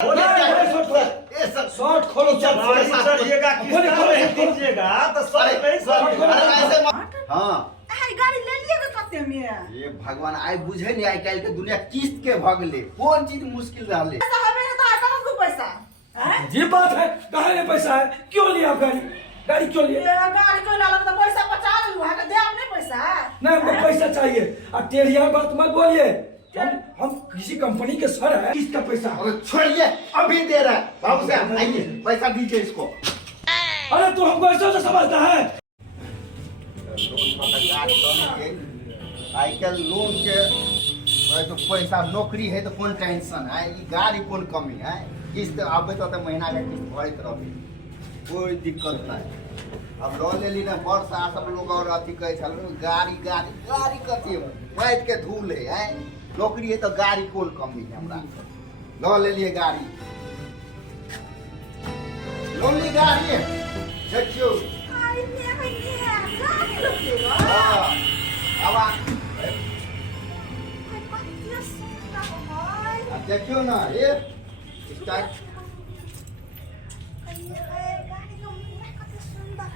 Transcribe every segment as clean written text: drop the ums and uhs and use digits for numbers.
Short खोलो, चलिएगा दीजिएगा तो हाँ गाड़ी ले लिएगा कते में ये भगवान आई बुझे नहीं आई काल के दुनिया किस्त के भगले कौन चीज मुश्किल रहले पैसा हमें तो आता ना पैसा हैं ये बात है, कहाँ में पैसा है? क्यों लिया गाड़ी? गाड़ी क्यों लिया? ये गाड़ी को लाला तो पैसा बचा लू है दे अपने पैसा नहीं, हमको पैसा चाहिए। और टेढ़िया बात मत बोलिए। हम किसी कंपनी के सर है, किसका पैसा? अरे छोड़िए अभी दे रहा है बाबू साहब आइए पैसा दीजिए इसको अरे तू हमको ऐसा से समझता है? आजकल लोन के तो पैसा नौकरी है तो कौन टेंशन है ये गाड़ी कौन कमी है किस्त आबे तो महीना का किस्त भरत रहे कोई दिक्कत नहीं अब लोन ले ली ना वर्षा सब लोग और अथी कहे गाड़ी गाड़ी गाड़ी कथी बैठ के धूल है नौकरी है तो गाड़ी कौन कमी है हमरा लोन ले लिए गाड़ी लोन ली गाड़ी है देखियो आई ने गाड़ी लगेगा अब कितना सुंदर भाई देखियो ना ये स्टार्ट गाड़ी को मिला कितना सुंदर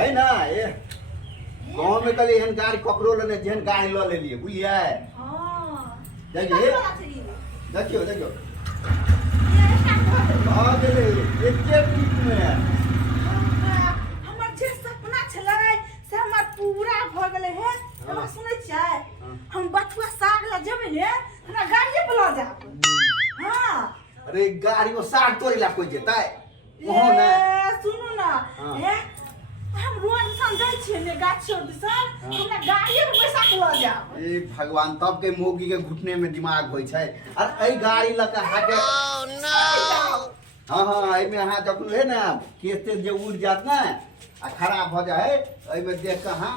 है ना ये गाँव में कल एहन गाड़ी ककरो लेने जेहन गाड़ी लो ले लिए बुझिए हां देखिए देखियो देखियो हाँ दे ले एक टिप में हमर जे सपना छलै से हमर पूरा भ गेलै है हमरा सुनै छै हम बथुआ साग ला जेबै ने हमरा गाड़िए बुला जा हां अरे गाड़ी में साग तोड़ी ला कोई जेता है ओहो ए ना सुनु ना ए हम रोज सन जाय छियै ने गाछ छोड़ दिसन हमरा गाड़िए में पैसा बुला जा ए भगवान तब के मोगी के घुटने में दिमाग होय छै और ए गाड़ी लका हाके हाँ हाँ एमे अहाँ जखन है ना केते जे उड़ जात ना आ खराब हो जाए एमे देख के हाँ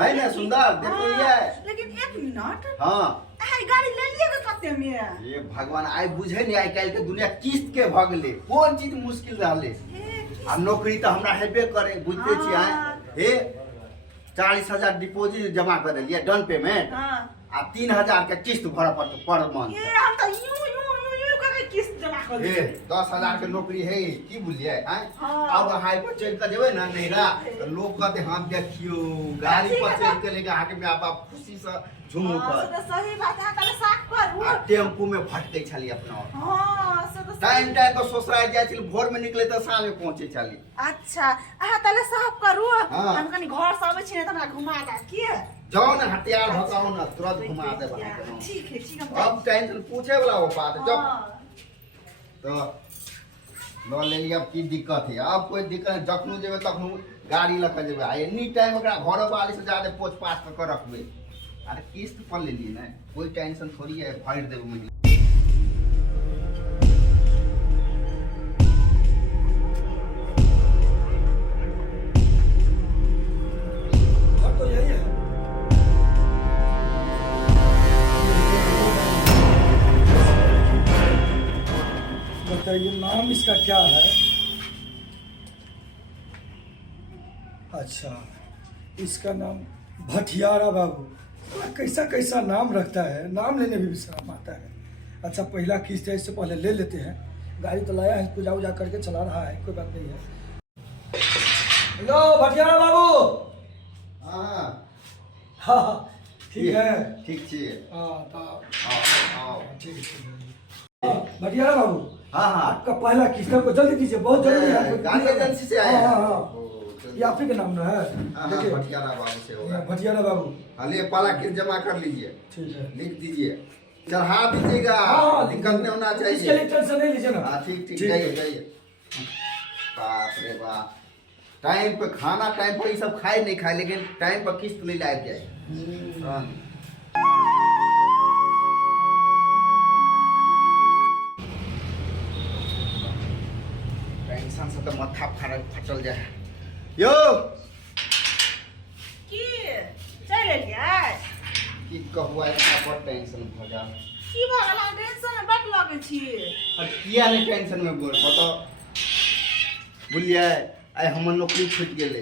है ना सुंदर देखिए लेकिन एक मिनट हाँ आई गाड़ी ले लिएगा कते में ये भगवान आई बुझे नहीं आई काल के दुनिया किस्त के भगले कौन चीज मुश्किल रहले आ नौकरी तो हमरा हेबे करे बुझते छी आए हे 40,000 डिपॉजिट जमा कर दिलिए डाउन पेमेंट हां आ 3,000 के किस्त भरऽ पड़त पर मंथ ये हम तो यूं करके किस्त जमा कर हे 10,000 के नौकरी है की बुझलिए हैं हाँ। अब हाई पर चढ़ के जेबे ना नैरा तो लोग कहते हम देखियो गाड़ी पर चढ़ के लेके आके में आप खुशी से झूमू हां कर तो सही बात है तले साख करू आ टेम्पू में फटके छली अपना हां से तो टाइम तो ससुराल जाय छी भोर में निकले तो साँझ में पहुंचे छली अच्छा आहा तले साफ करू हाँ। हम कनी घर से आबै छी ने त हमरा घुमा दा के जाओ ना हथियार भगाओ ना तुरंत घुमा दे ठीक है अब टेंशन पूछे वाला हो बात जब हां तो लो ले लिया अब की दिक्कत है अब कोई दिक्कत नहीं जखनू जेबे तखनू गाड़ी लके जेबे आ एनी टाइम ओकरा घरो वाली से ज्यादा पोछ पाछ कर रखबे अरे किस्त पर ले लिए ना कोई टेंशन थोड़ी है भर देबे महीने तो यही है। बताइए नाम इसका क्या है? अच्छा, इसका नाम भटियारा बाबू। कैसा कैसा नाम रखता है, नाम लेने में भी शर्म आता है। अच्छा पहला किस्त है, इससे पहले ले लेते हैं। गाड़ी तो लाया है, पूजा वूजा करके चला रहा है, कोई बात नहीं है। हेलो भटियारा बाबू। हां हाँ ठीक है। ठीक छी हाँ तो आओ ठीक है। भटियारा बाबू हां हां आपका पहला किस्त को जल्दी दीजिए, बहुत जरूरी है। गाड़ी एजेंसी से आया हाँ हाँ ये आप ही के नाम ना है। देखिए भटियारा बाबू से होगा भटियारा बाबू हालिए पहला किस्त जमा कर लीजिए ठीक है। लिख दीजिए चढ़ा दीजिएगा हाँ, दिक्कत नहीं होना इसके चाहिए लिए टेंशन नहीं लीजिए ना। हाँ ठीक ठीक जाइए जाइए बाप रे बाप टाइम पे खाना टाइम पर ये सब खाए नहीं खाए लेकिन टाइम पर किस्त ले लाए जाए हाँ। टेंशन से तो माथा फटल जाए यो की चल एलियै की कहू इतना बड़ टेंशन हो जा की भ गेल टेंशन में बड लागै छी अब किया नहीं टेंशन में बोल बताओ बुझलिए आई हमर नौकरी छूट गेले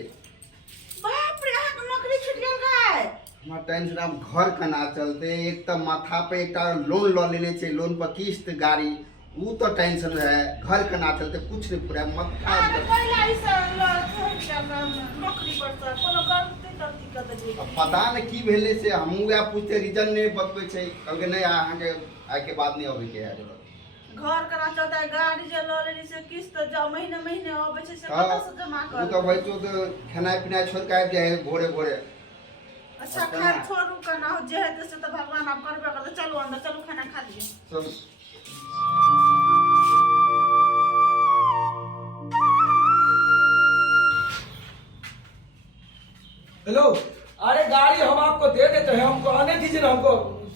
बाप रे अहाँ नौकरी छूट गेल गाय हमारा टेंशन अब घर कना चलते एक तो माथा पे एक लोन लो लेने चाहिए लोन पर किस्त गाड़ी वो तो टेंशन है, घर के ना चलते कुछ नहीं पूरा मत अरे पहिला ई सब नौकरी पर से कोनो गलती गलती कर दे। अब पता नहीं की भेले से हम वह पूछते रीजन नहीं बतबे छै, कहलके नहीं अहाँ के आइ के बाद नहीं आवे के है घर करा चलता है, गाड़ी जे ल लेली से किस्त जा महीने महीने आवे छै से हाँ, कतऽ से जमा वो कर। तो भाई तो खाना पीना छोड़ के आबि जाए भोरे भोरे। अच्छा खैर छोड़ू का ना हो जे है से तो भगवान आप करबे कर। चलो अंदर चलो खाना खा लिए। सब हेलो, अरे गाड़ी हम आपको दे देते हैं, हमको आने दीजिए ना, हमको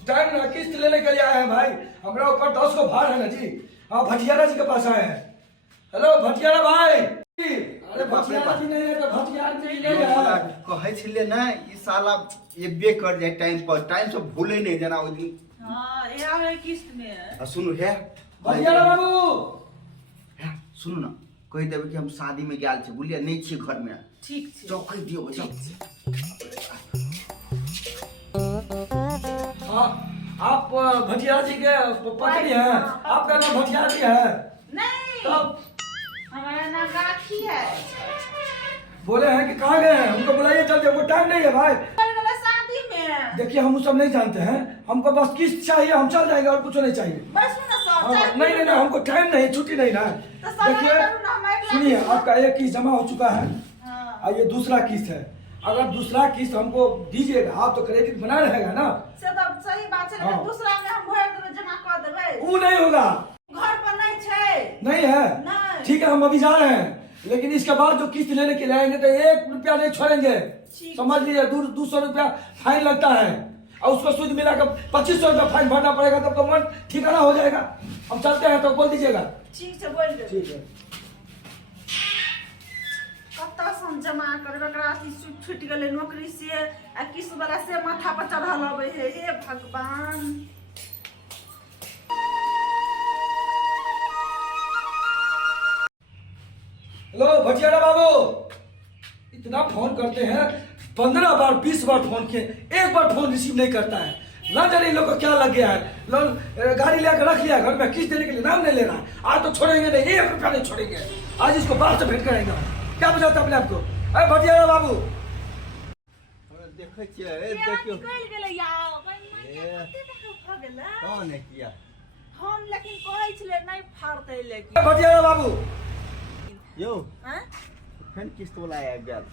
टाइम ना किस्त लेने के लिए आए हैं भाई, हमारा ऊपर 10 को भार है ना जी। हाँ भटियारा जी के पास आए हैं। हेलो भटियारा भाई जी, अरे भटियारा जी नहीं है तो भटियारा जी ले गया। कहे छिले ना ई साला एबे कर जाए टाइम से भूले नहीं जना ओ दिन। हां ये आवे किस्त में। सुनु है भटियारा बाबू, सुनु ना, कह देबे कि हम शादी में गेल छी, बुलिया नहीं छी घर में। ठीक छै। चौक कह दियो चौक। हाँ आप भटियारा जी के पत्नी हैं? आपका नाम भटियारा जी है? नहीं तब हमारा नाम राखी है। बोले हैं कि कहाँ गए हैं, हमको बुलाइए जल्दी, हमको टाइम नहीं है भाई। चल गए शादी में। देखिए हम सब नहीं जानते हैं, हमको बस किस्त चाहिए, हम चल जाएंगे और कुछ नहीं चाहिए। बस ना सर हाँ, नहीं, हमको टाइम नहीं, छुट्टी नहीं ना। तो सर देखिए सुनिए, आपका एक किस्त जमा हो चुका है और ये दूसरा किस्त है। अगर दूसरा किस्त हमको दीजिएगा आप तो क्रेडिट बना रहेगा ना। से तो सही बात है, लेकिन दूसरा में हम भर देबे जमा कर देबे। वो नहीं होगा, घर पर नहीं छै। नहीं है। नहीं। ठीक है हम अभी जा रहे हैं, लेकिन इसके बाद जो किस्त लेने के लिए आएंगे तो 1 रुपया नहीं छोड़ेंगे, समझ लीजिए। 200 रुपया फाइन लगता है और उसको सूद मिलाकर 2500 रुपया फाइन भरना पड़ेगा, तब तो मन ठिकाना हो जाएगा। हम चलते हैं तो बोल दीजिएगा। ठीक है बोल दे। ठीक है। कत्ता सम जमा करबे करा की छूट गेले नौकरी से आ किस्त वाला से माथा पर चढ़ल अबे हे भगवान। हेलो भटियारा बाबू, इतना फोन करते हैं, 15 बार 20 बार फोन किए, एक बार फोन रिसीव नहीं करता है। ना जाने इन लोग को क्या लग गया है, लोग गाड़ी लेकर रख लिया घर में, किस्त देने के लिए नाम नहीं ले रहा है। आज तो छोड़ेंगे नहीं, 1 रुपया नहीं छोड़ेंगे। आज इसको बाहर से भेंट कराएंगे। क्या बजाता अपने आपको? अरे भटियारा बाबू देखे छियै, देखियो निकल गेले यार, कते तक भ गेले। कौन है किया हम लेकिन कहै छले नहीं फाड़तै लेकिन। भटियारा बाबू यो हैं फेन किस्त वाला आ गेल।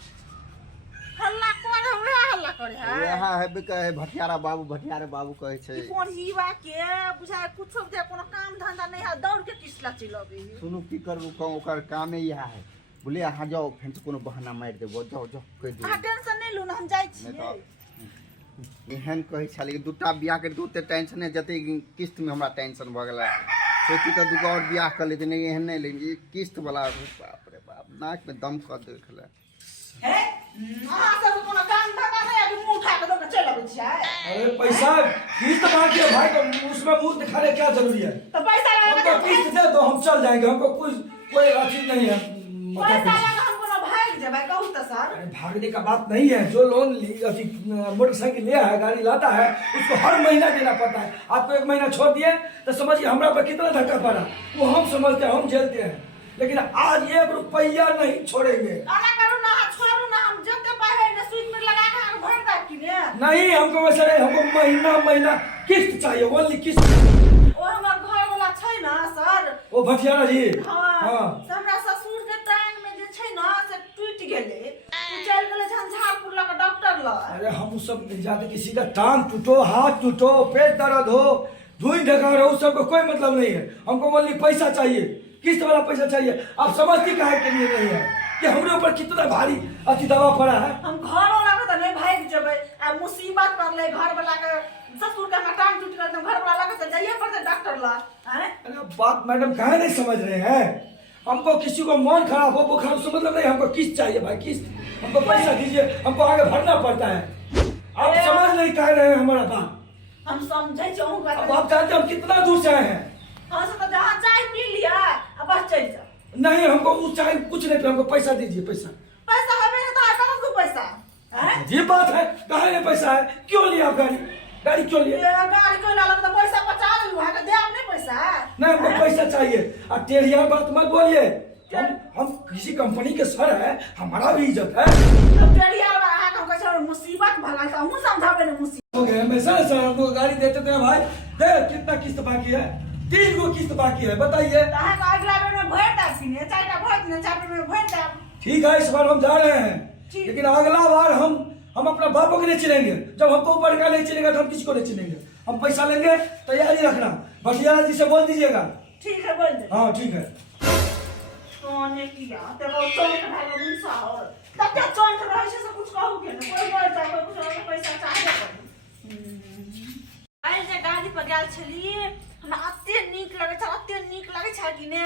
हल्ला कर हमरा हल्ला करे है। यहाँ है बे कहे भटियारा बाबू कहे छै। ई कोन हीवा के बुझा कुछ सब जे कोनो काम धंधा नहीं है, दौड़ के किस्त ला चिलबे। सुनू की करू, कहूँ ओकर कामे यह है। बोले अहाँ जाओ, फेन से कोनो बहाना मारि देबो, जाओ कह दियो। अहाँ टेंशन नहीं लू ना, हम जाई नहीं छियै। तो एहन कहे छले दूटा बियाह कर दू ते टेंशन है, जते किस्त में हमरा टेंशन भ गेला। सोची तो दूगो और बियाह कर लेते, नहीं एहन नहीं लेंगे किस्त वाला। बाप रे बाप, नाक में दम कर देखले है अहाँ सब कोनो काम धंधा नहीं, अभी मुंह उठा के दो के चल आबै छियै। अरे पैसा किस्त बांट के भाई, तो उसमें मुंह दिखाने क्या जरूरी है? तो पैसा लगा हमको किस्त दे दो, हम चल जाएंगे, हमको कोई अचीज नहीं है। पैसा लगा हम कोनो भाग जेबै कहू त सर। अरे भागने का बात नहीं है, जो लोन मोटरसाइकिल लिया है, गाड़ी लाता है, उसको हर महीना देना पड़ता है। आपको 1 महीना छोड़ दिए तो समझिए हमरा पर कितना धक्का पड़ा, वो हम समझते हैं, हम झेलते हैं। लेकिन आज 1 रुपया नहीं छोड़ेंगे। आना करू ना, छोड़ू ना, हम जते पाए ने स्विच में लगा के भर दा कि ने। नहीं हमको वैसे नहीं, हमको महीना किस्त चाहिए, ओनली किस्त। ओ हमर घर वाला छै ना सर, ओ भटियारा जी। हां हमरा ससुर के टांग में जे छै ना से टूट गेले, तो चल गेले झंझारपुर लग डॉक्टर ल। अरे हम सब नहीं जाते, किसी का टांग टूटो, हाथ टूटो, पेट दर्द हो, धुई ढकार हो, उस सबको कोई मतलब नहीं है। हमको ओनली पैसा चाहिए, किस्त वाला पैसा चाहिए। आप समझती काहे के लिए नहीं है कि हमरे ऊपर कितना भारी अति दबाव पड़ा है। हम घर वाला के त नहीं भाग जेबै, आ मुसीबत पड़ले घर वाला के, ससुर के मकान टूट गेल त घर वाला के त जाइए पड़ते डॉक्टर ला। हैं अरे बात मैडम काहे नहीं समझ रहे हैं? हमको किसी को मन खराब हो, बुखार से मतलब नहीं, हमको किस्त चाहिए भाई, किस्त। हमको पैसा दीजिए, हमको आगे बढ़ना पड़ता है। आप समझ नहीं कह रहे हैं हमारा बात। हम समझै छी ओहू बात। अब आप जानते हैं हम कितना दूर से आए हैं। हां से तो जहां चाय पी लिया अब बस चल जा। नहीं हमको उस चाहे कुछ नहीं, हमको पैसा दीजिए, पैसा। पैसा हमें तो आता को पैसा हैं। ये बात है, कहाँ में पैसा है? क्यों लिया आप गाड़ी? गाड़ी क्यों ये लिया? गाड़ी को लाला तो पैसा 50 लियो है, दे आप नहीं पैसा। पैसा? नहीं हमको पैसा चाहिए। और टेढ़िया बात मत बोलिए, हम किसी कंपनी के सर है, हमारा भी इज्जत है। तो टेढ़िया वाला है तो कैसे मुसीबत भगा था, हूं समझावे ने मुसीबत हो गए हमेशा सर हमको गाड़ी देते थे भाई। दे कितना किस्त बाकी है? 3 गो किस्त बाकी है, बताइए। ताहे का अगला बेर में भर दा कि ने चारटा भर ने चार में भर दा। ठीक है, इस बार हम जा रहे हैं, ठीक। लेकिन अगला बार हम अपना बापों के लिए चलेंगे। जब हमको ऊपर का नहीं चलेगा तो हम किसी को नहीं चलेंगे। हम पैसा लेंगे, तैयारी रखना। भटियारा जी से बोल दीजिएगा। ठीक है बोल दे। हाँ ठीक है। तोने किया तेरे चोंट भागा मुंसा और तब क्या चोंट रहे से कुछ कहू के ना कोई बोल जा कोई कुछ और पैसा चाहिए आइ जे गाड़ी पर गेल छली, हमरा अत्ते नीक लगे छै कि ने,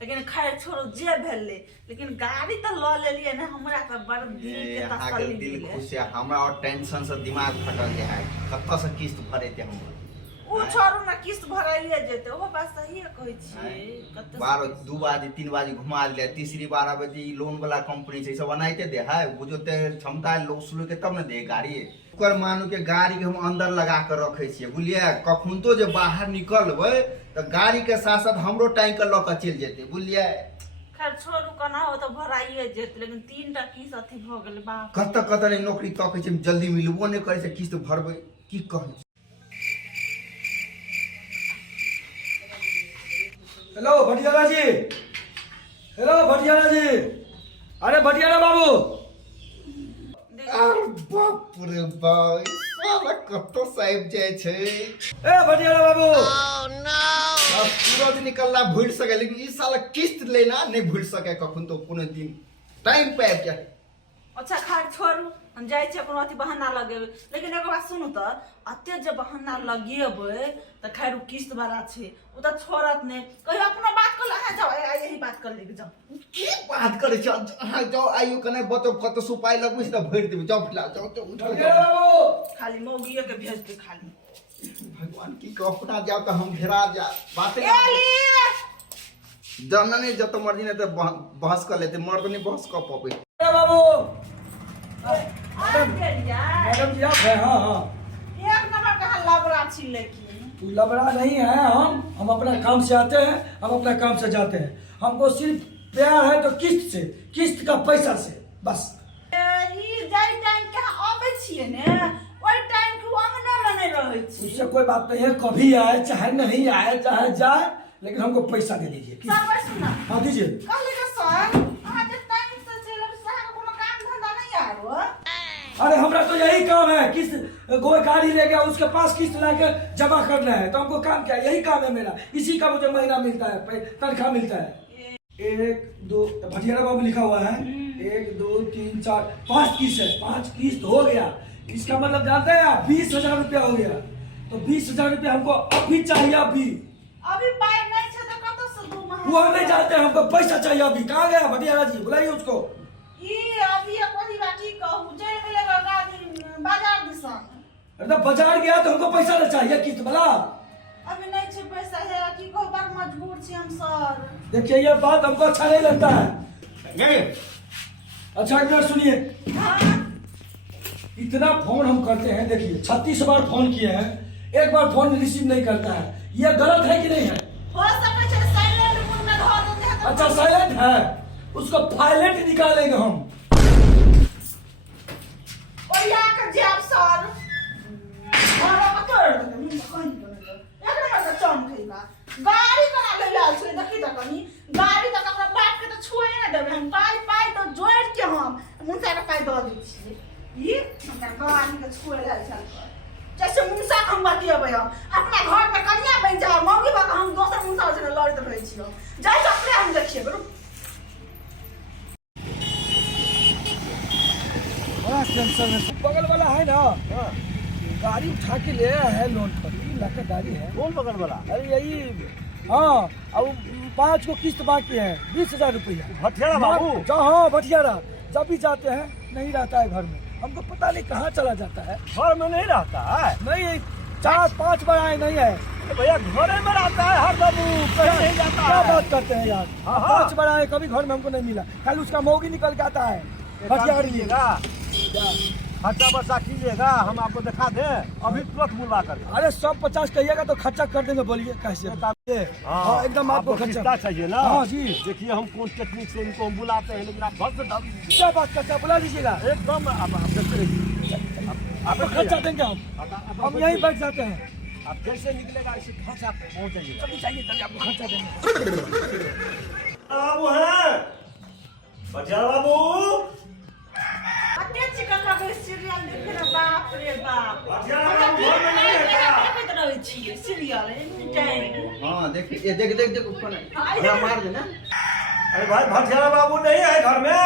लेकिन खैर छोड़ो जे भेले, लेकिन गाड़ी तो ल लेलिए ने, हमरा त बड़ दिल के अहाँ के तसल्ली दिल मिले। खुश है, हमरा और टेंशन से दिमाग फटल गया है। कत्ता से किस्त भरेते हम ओ छोड़ू ना, किस्त भराइए जेते, ओ बात सही है कहै छियै। कत्ते बार 2 बाजी 3 बाजी घुमा दिया, तीसरी बार अब ई लोन वाला कंपनी से सब बनाइते दे है, बुझो ते क्षमता लोग सुलो के तब न दे गाड़ी। ओकर मानू के गाड़ी के हम अंदर लगा के रखे छियै, बुझलिए। कखुन तो जे बाहर निकलबै त गाड़ी के साथ साथ हमरो टैंकर ल के चल जेते, बुझलिए। खैर छोड़ू कना हो तो भराइए जेते, लेकिन 3टा किस्त अथी भ गेल बाप। कत्ता नहीं नौकरी तकै छै, जल्दी मिलबो नहीं करे से, किस्त भरबै की कहै। हेलो भटियारा जी, हेलो भटियारा जी, अरे भटियारा बाबू। अरे बाप रे बाप, साला कत्तो साहेब जाय छै। ए भटियारा बाबू। अब पूरा दिन निकलना भूल सके, लेकिन इस साल किस्त लेना नहीं भूल सके कखन तो कोनो दिन टाइम पे आबि जाए। अच्छा खैर छोड़ू, हम जाय छी कोनो अथी बहाना लगेबै, लेकिन एगो बात सुनू त, अत्ते जे बहाना लगेबै त खैर उ किस्त वाला छै, उ त छोड़त नै। कहियो अपना बात कर ले, जाओ यही बात कर लेके जाओ। की बात करे छ अहाँ? जाओ आइयो कने बतो कतो सुपाई लगबै से त भरि देबै। जाओ फिलहाल जाओ तो उठो भटियारा जाओ। खाली मौगिए के भेज दे खाली। भगवान की कहो, अपना जाओ तो हम घेरा जा बातें एली जाना नहीं, जब तो मर्जी नहीं तो बहस कर लेते, मर्द नहीं बहस कर पावे। भटियारा बाबू। मैडम मैडम जी आप हैं? हाँ हाँ। एक नंबर का लबरा छी, लेकिन तू लबड़ा नहीं है। हम अपना काम से आते हैं, हम अपना काम से जाते हैं। हमको सिर्फ प्यार है तो किस्त से, किस्त का पैसा से बस। ई जाय टाइम के आबै छियै ने, ओइ टाइम के अंगना में नहीं रहै छी। उससे कोई बात नहीं है, कभी आए चाहे नहीं आए चाहे जाए, लेकिन हमको पैसा दे दीजिए। सर बस सुना, हाँ दीजिए। कहले के सर अहाँ जे टाइम से चलब सर कोनो काम धंधा नहीं आरो। अरे हमरा तो यही काम है, किस्त कोई गाड़ी ले गया उसके पास किस्त लाके जमा करना है, तो हमको काम क्या है, यही काम है मेरा। इसी का मुझे महीना मिलता है, तनख्वाह मिलता है। 1 2 भटियारा बाबू लिखा हुआ है। 1 2 3 4 5 किस्त है, 5 किस्त हो गया। इसका मतलब जानते हैं आप, 20,000 रुपया हो गया। तो 20,000 रुपया हमको अभी चाहिए, अभी पाई नहीं छै तो कत से दू महीना। वो हम नहीं जानते, हमको पैसा चाहिए अभी। कहाँ गया भटियारा जी, बुलाइए उसको। ई अभी कोई बात की कहू, जे गेले गाड़ी बाजार दिसन। अरे तो बाजार गया तो हमको पैसा ना चाहिए किस्त वाला। अभी नहीं छै पैसा है, की कहू बड़ मजबूर छी हम सर। देखिए ये बात हमको अच्छा नहीं लगता है। अच्छा एक मिनट सुनिए, हाँ इतना फोन हम करते हैं, देखिए 36 बार फोन किए हैं, एक बार फोन रिसीव नहीं करता है। ये गलत है कि नहीं है? हो सके छै साइलेंट मोड में धो देते हैं तो। अच्छा साइलेंट है, उसको फाइलेंट निकालेंगे हम। और या के जब सर और तोड़ दे मुंह कहीं बने एक नंबर का चौन खइबा। गाड़ी कना ले लाल छै, देखी त कनी गाड़ी तक हमरा बाप के तो छुए ना देबे। हम पाई तो जोड़ के हम मुंसा के पाई दे दै छियै। ई हमरा गाड़ी के छुए लाल छै, जैसे मुंसा हम बतियबै। हम अपना घर में कन्या बन जा, मौगी बा हम दोसर मुंसा से लड़त रहै छियै। जाय से अपने हम देखिए बरू। बड़ा टेंशन है। बगल वाला है ना, गाड़ी उठा के ले आया है लोन पर, 3 लाख का गाड़ी है। कौन बगल वाला? अरे यही हाँ, अब 5 को किस्त बाकी है, 20,000 रुपया। भटियारा बाबू? हाँ भटियारा, जब भी जाते हैं नहीं रहता है घर में, हमको पता नहीं कहाँ चला जाता है। घर में नहीं रहता है? नहीं 4-5 बार आए नहीं है। भैया घरे में रहता है हर बाबू, कहीं नहीं जाता क्या है। बात करते हैं यार, हाँ, हाँ। 5 बार आए, कभी घर में हमको नहीं मिला। कल उसका मौगी निकल के आता है एक काम भटियारी। कीजिएगा, खर्चा बर्चा कीजिएगा, हम आपको दिखा दें अभी तुरंत बुला कर। अरे 150 कहिएगा तो खर्चा कर देंगे, बोलिए कैसे। हाँ एकदम आपको खर्चा कितना चाहिए ना। हाँ जी। देखिए हम कौन टेक्निक से इनको हम बुलाते हैं, लेकिन आप घर से डाल दीजिए। क्या बात करते हैं, बुला लीजिएगा। एकदम आप आपको खर्चा देंगे हम यहीं बैठ जाते हैं। आप जैसे निकलेगा ऐसे घर से आप पहुँच जाइए। चलिए चाहिए, चलिए आपको खर्चा देंगे। बाबू है बच्चा बाबू। अते चिकन का के सीरियल देखे ना, बाप रे बाप। बच्चा बाबू घर में नहीं है क्या? देखत रहै छी सीरियल एनी टाइम। हाँ देख ये देख देख देख ऊपर है मार देना। अरे भाई भटियारा बाबू नहीं है घर में।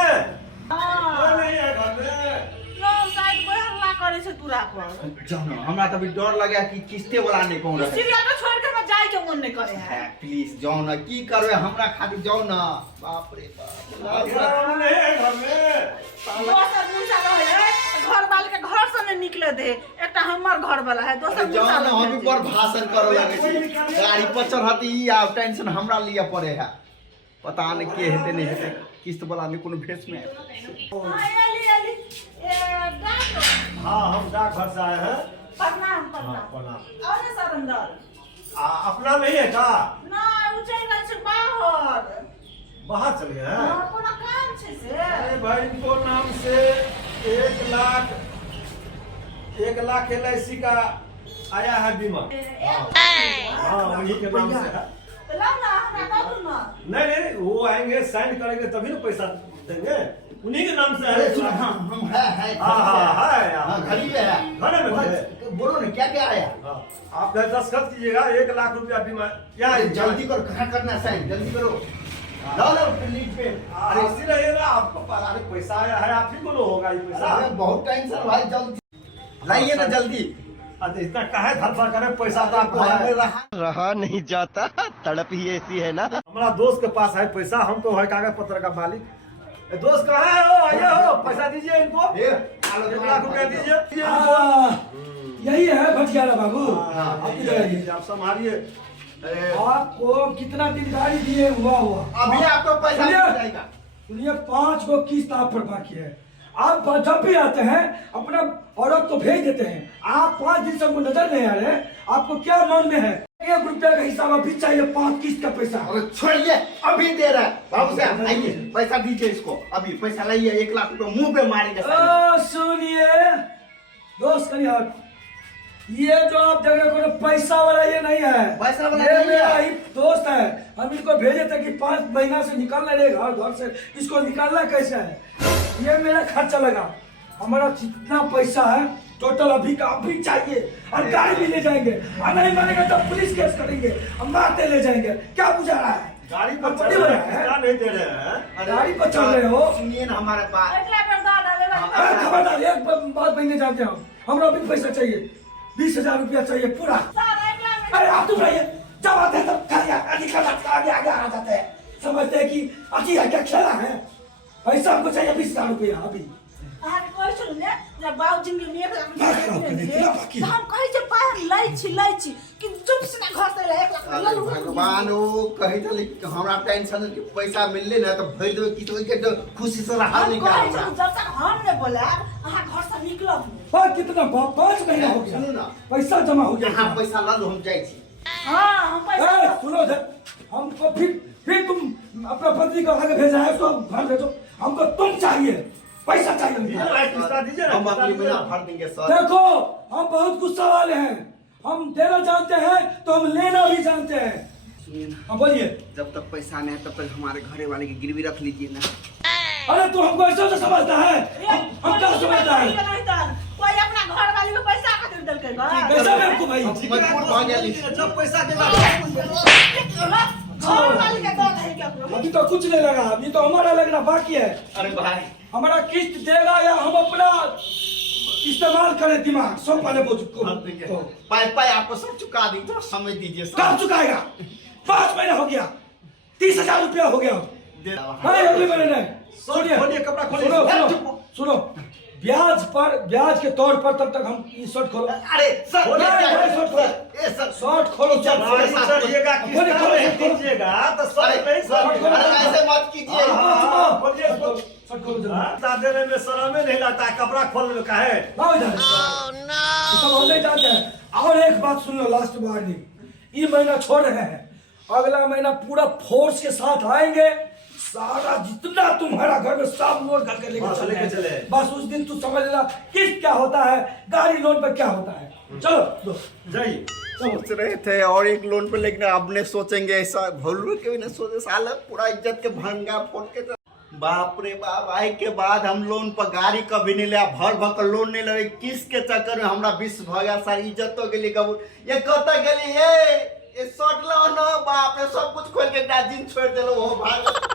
हां नहीं है घर में। नो शायद कोई हल्ला करे छै दूरा पर। जानो हमरा तो अभी डर लगे कि किस्ते वाला नहीं कौन रहे। सीरियल में छोड़ के मैं जाए के मन नहीं करे है। प्लीज जाओ ना, की करबे हमरा खातिर जाओ ना। बाप रे बाप भटियारा बाबू नहीं है घर में। दोसर मुंसा रहे घर वाले के घर से नहीं निकले दे। एकटा हमर घर वाला है, दोसर जाओ मुंसा ना, हम भी बड़ भाषण करे लगे छी। गाड़ी पर चढ़ती आ टेंशन हमरा लिए पड़े है। पता नहीं के हेते नहीं हेते, किस्त वाला नहीं कोनो भेष में। हां एली ए डॉक्टर। हाँ हम डाक घर से आए हैं। प्रणाम हाँ प्रणाम। प्रणाम। और सर अंदर अपना नहीं है का? ना उचल गल छै बाहर। बाहर चले हैं। हां कोनो काम छै से। अरे भाई इनको नाम से 1 लाख LIC का आया है बीमा। हाँ उन्हीं के नाम से है। तो लाओ ना हमरा दो ना। नहीं नहीं वो आएंगे साइन करेंगे तभी ना पैसा देंगे। उन्हीं के नाम से है। अरे सुन, हम है हाँ है हाँ घड़ी में है। घरे में है। बोलो ना क्या क्या आया। हाँ, आप 10 कीजिएगा 1 लाख रुपया बीमा। क्या है? जल्दी करो, कहाँ करना है साइन, जल्दी करो। लाओ लाओ लीड पे। अरे इसी रहिएगा आपको पता नहीं पैसा आया है, आप ही को लो होगा ये पैसा। अरे बहुत टेंशन भाई, जल्दी लाइए ना जल्दी। अरे इतना काहे धरफड़ करे, पैसा तो आपको है। रहा नहीं जाता, तड़प ही ऐसी है ना। हमारा दोस्त के पास है पैसा, हम तो है कागज पत्र का मालिक। ए, दोस्त कहाँ है? हो आइए हो, पैसा दीजिए इनको। 1 लाख रुपया दीजिए इनको। यही है भटियारा बाबू। हाँ, आपकी जगह ये। आप संभालिए। आपको कितना दिन गाड़ी दिए हुआ अभी आपको पैसा सुनिए। मिल जाएगा। सुनिए 5 गो किस्त आप पर बाकी है। आप जब भी आते हैं अपना औरत को भेज देते हैं। आप 5 दिन से हमको नजर नहीं आ रहे। आपको क्या मन में है? 1 रुपया का हिसाब अभी चाहिए, 5 किस्त का पैसा। अरे छोड़िए, अभी दे रहा है बाबू साहब। आइए पैसा दीजिए इसको, अभी पैसा लाइए। 1 लाख रुपए मुंह पे मारेंगे साले। सुनिए दोस्त करिए, ये जो आप देख रहे हो पैसा वाला ये नहीं है। पैसा वाला ये नहीं मेरा है। ही दोस्त है। हम इनको भेजे थे कि 5 महीना से निकल रहे घर से, इसको निकालना कैसे है? ये मेरा खर्चा लगा। हमारा जितना पैसा है टोटल अभी का अभी चाहिए, और गाड़ी भी ले जाएंगे। और नहीं मानेगा तो पुलिस केस करेंगे, हम मारते ले जाएंगे। क्या बुझा रहा है? गाड़ी पर कंपनी चल वाला रहे है। हैं, नहीं दे रहे हैं। गाड़ी पर चल रहे हो। सुनिए ना हमारे पास। एकला पर दादा ले अरे खबरदार, एक बात नहीं जानते हम। हमरा अभी पैसा चाहिए, 20,000 रुपया चाहिए पूरा। सर एकला में अरे आप तुम रहिए, जब आते हैं तब खाली आगे आगे आ जाते हैं। समझते हैं कि अची है क्या खेला है। पैसा हमको चाहिए 20,000 रुपया अभी। आर कोई सुन ले, जब बाबू जिंदगी में एक बात करो, कभी इतना बाकी है। हम कहि जे पाए लै छी कि चुप से घर से 1 लाख अरे भगवान ओ कही था कि हमरा टेंशन कि पैसा मिलले ना तो भर देवे कि तो के खुशी से रहा नहीं कहे कर। जब तक हम ने बोला अहाँ घर से निकलब। और कितना 5 महीना हो सुनो गया, ना। पैसा जमा हो गया। यहाँ पैसा ला लो, हम जाए छी। हां हम पैसा ए, सुनो इधर, हमको फिर तुम अपना पत्नी को आगे भेजा है, उसको घर भेजो। हमको तुम चाहिए, पैसा चाहिए दीजिए हमको। ना, किस्ता दीजिए ना, हम किस्ता अगली दीजिए महीना ना। भर देंगे सर। देखो हम बहुत गुस्सा वाले हैं। हम देना जानते हैं तो हम लेना भी जानते हैं। सुनिए ना, हाँ बोलिए। जब तक पैसा नहीं है तब तक हमारे घरे वाले की गिरवी रख लीजिए ना। अरे तू हमको ऐसे से समझता है? हम क्या समझता है? कोई अपना घर वाली में पैसा खातिर दल के पैसा में हमको भाई मजबूर हो गया लीजिए। जब पैसा के घर वाली के दो है क्या? अभी तो कुछ नहीं लगा, अभी तो हमारा लगना बाकी है। अरे भाई हमारा किस्त देगा या हम अपना इस्तेमाल करें दिमाग, सब पहले बोझ को। पाए पाए आपको सब चुका दी, तो समझ दीजिए सर। कब चुकाएगा? 5 महीना हो गया, 30,000 रुपया हो गया। दे रहा हूँ। नहीं अगले महीने नहीं। सुनिए, खोलिए, कपड़ा खोलिए। सुनो, ब्याज के तौर पर तब तक हम ये शर्ट खोलो। अरे सर खोलो, ये क्या है? शर्ट खोलो। ए सर शर्ट खोलो, चल गाड़ी चढ़िएगा, किस्ता खोलिए, खोलिए, नहीं खोलिए। कीजिएगा तो अरे सब नहीं सर सब अरे ऐसे मत कीजिए। हाँ, खोलिए इसको। शर्ट खोलो। खोलो जल्दी। पैसा देने में शर्म नहीं लगता है, कपड़ा खोलने का है। लाओ इधर। ये सब होते ही जाते हैं। और एक बात सुन लो, लास्ट वार्निंग, ये महीना छोड़ रहे हैं, अगला महीना पूरा फोर्स के साथ आएंगे, सारा जितना तुम्हारा घर में सब लोड करके लेके चले। बस उस दिन तू समझ लेना किस्त क्या होता है, गाड़ी लोन पर क्या होता है। चलो दो जाइए। सोच रहे थे और एक लोन पे, लेकिन अब ने सोचेंगे ऐसा, भोलू के भी नहीं सोचे, साला पूरा इज्जत के भंगा फोड़ के तो। बाप रे बाप, आए के बाद हम लोन पर गाड़ी कभी नहीं लिया, भर भर कर लोन नहीं ले, किस के चक्कर में हमरा 20 भगा सारी इज्जतों के लिए कबूल। ये कत गेली ये शर्ट लो न, बाप रे सब कुछ खोल के जिन छोड़ दिलो, वो भाग